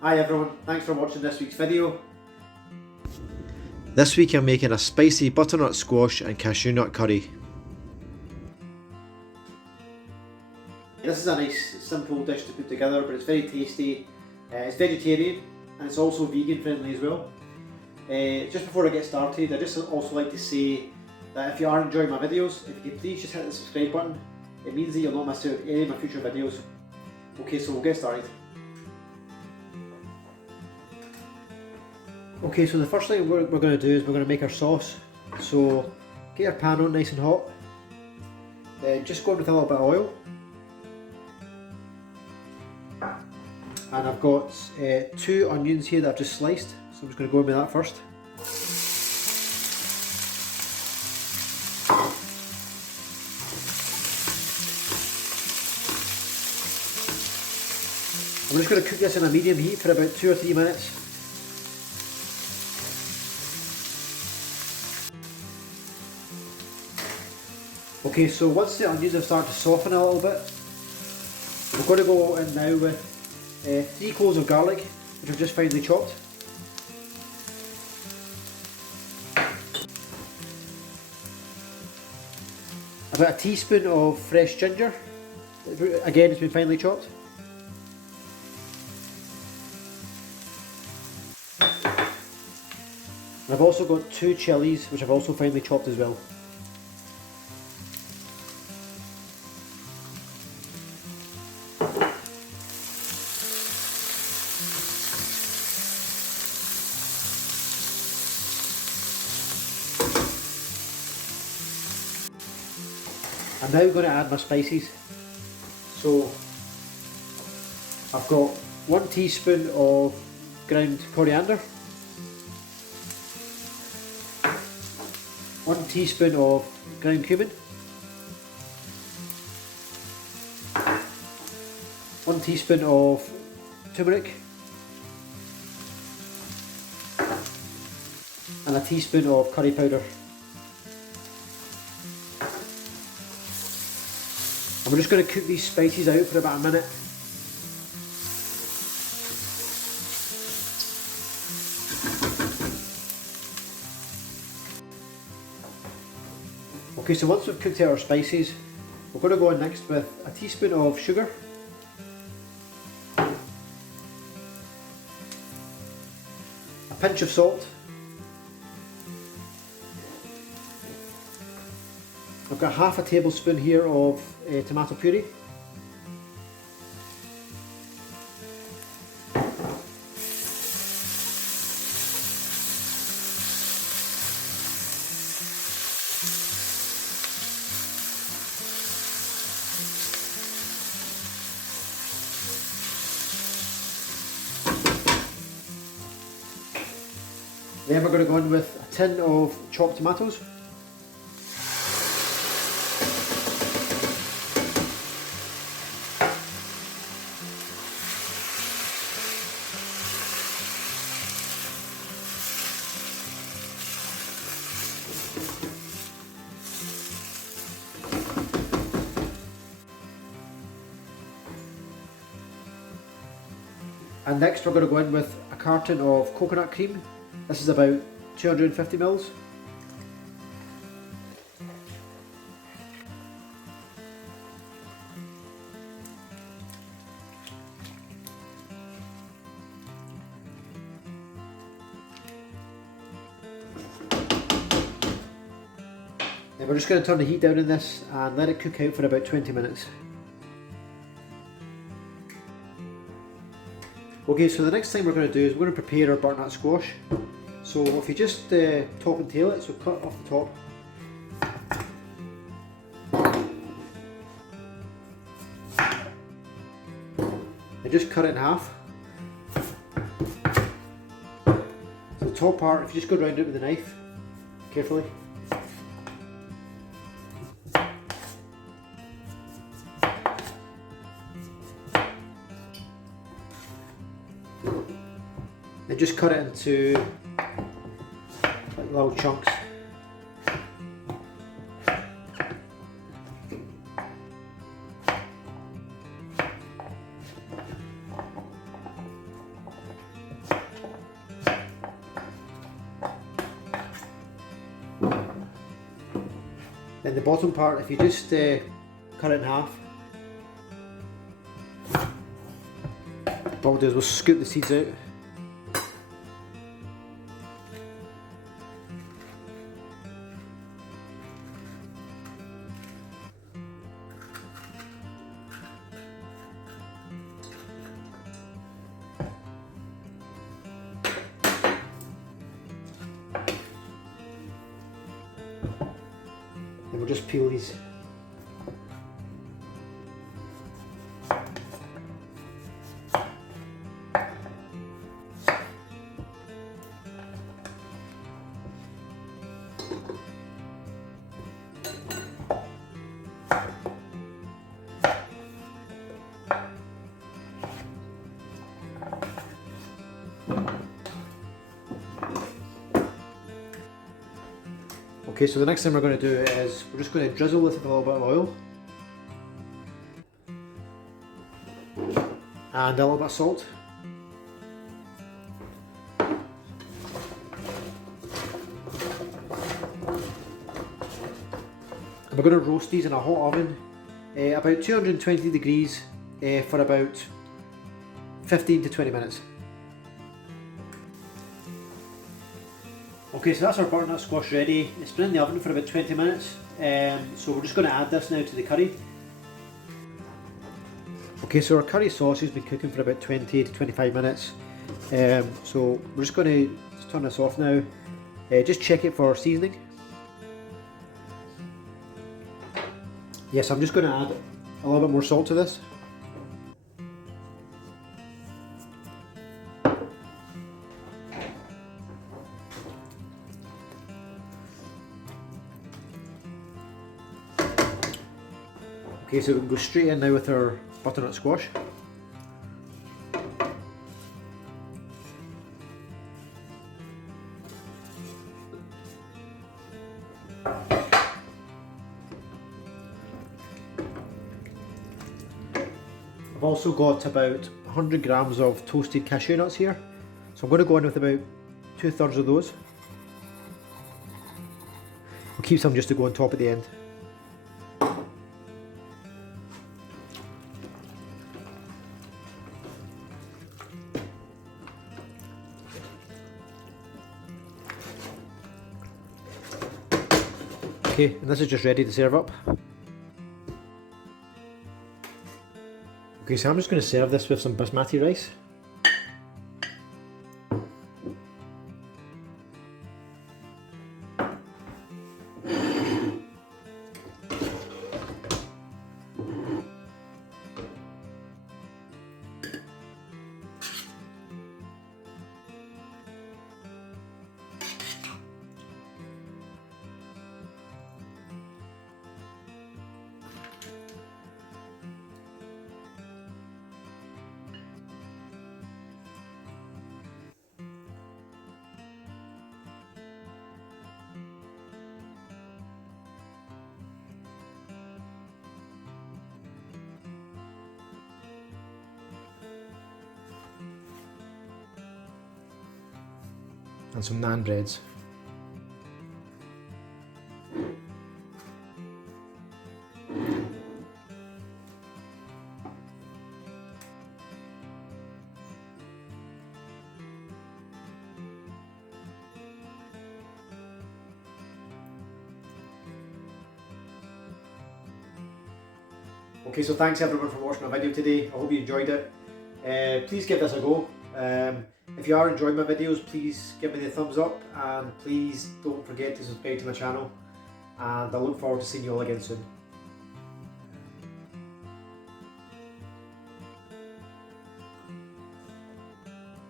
Hi everyone, thanks for watching this week's video. This week I'm making a spicy butternut squash and cashew nut curry. This is a nice simple dish to put together, but it's very tasty. It's vegetarian and it's also vegan friendly as well. Just before I get started, I just also like to say that if you are enjoying my videos, if you could please just hit the subscribe button. It means that you'll not miss out on any of my future videos. Okay, so we'll get started. Okay, so the first thing we're going to do is we're going to make our sauce. So get your pan on nice and hot. Then just go in with a little bit of oil. And I've got 2 onions here that I've just sliced, so I'm just going to go in with that first. I'm just going to cook this in a medium heat for about 2 or 3 minutes. Okay, so once the onions have started to soften a little bit, we're going to go in now with 3 cloves of garlic, which I've just finely chopped. About a teaspoon of fresh ginger, again it's been finely chopped. And I've also got 2 chilies, which I've also finely chopped as well. I'm now going to add my spices. So I've got 1 teaspoon of ground coriander, 1 teaspoon of ground cumin, 1 teaspoon of turmeric, and a teaspoon of curry powder. And we're just going to cook these spices out for about a minute. Okay, so once we've cooked out our spices, we're going to go in next with a teaspoon of sugar, a pinch of salt. I've got half a tablespoon here of tomato puree. Then we're going to go in with a tin of chopped tomatoes. And next we're going to go in with a carton of coconut cream. This is about 250 mils. Then we're just going to turn the heat down in this and let it cook out for about 20 minutes. Okay, so the next thing we're going to do is we're going to prepare our butternut squash. So if you just top and tail it, so cut off the top. And just cut it in half. So the top part, if you just go around it with a knife, carefully. And just cut it into like little chunks. Then the bottom part, if you just cut it in half, what we'll do is we'll scoop the seeds out. Then we'll just peel these. Okay, so the next thing we're going to do is we're just going to drizzle this with a little bit of oil and a little bit of salt. And we're going to roast these in a hot oven, about 220 degrees for about 15 to 20 minutes. Okay, so that's our butternut squash ready. It's been in the oven for about 20 minutes, so we're just going to add this now to the curry. Okay, so our curry sauce has been cooking for about 20 to 25 minutes, so we're just going to turn this off now. Just check it for seasoning. Yes, I'm just going to add a little bit more salt to this. Okay, so we can go straight in now with our butternut squash. I've also got about 100 grams of toasted cashew nuts here, so I'm going to go in with about 2/3 of those. We'll keep some just to go on top at the end. Okay, and this is just ready to serve up. Okay, so I'm just going to serve this with some basmati rice. And some naan breads. Okay, so thanks everyone for watching my video today. I hope you enjoyed it. Please give this a go. If you are enjoying my videos, please give me the thumbs up and please don't forget to subscribe to my channel, and I look forward to seeing you all again soon.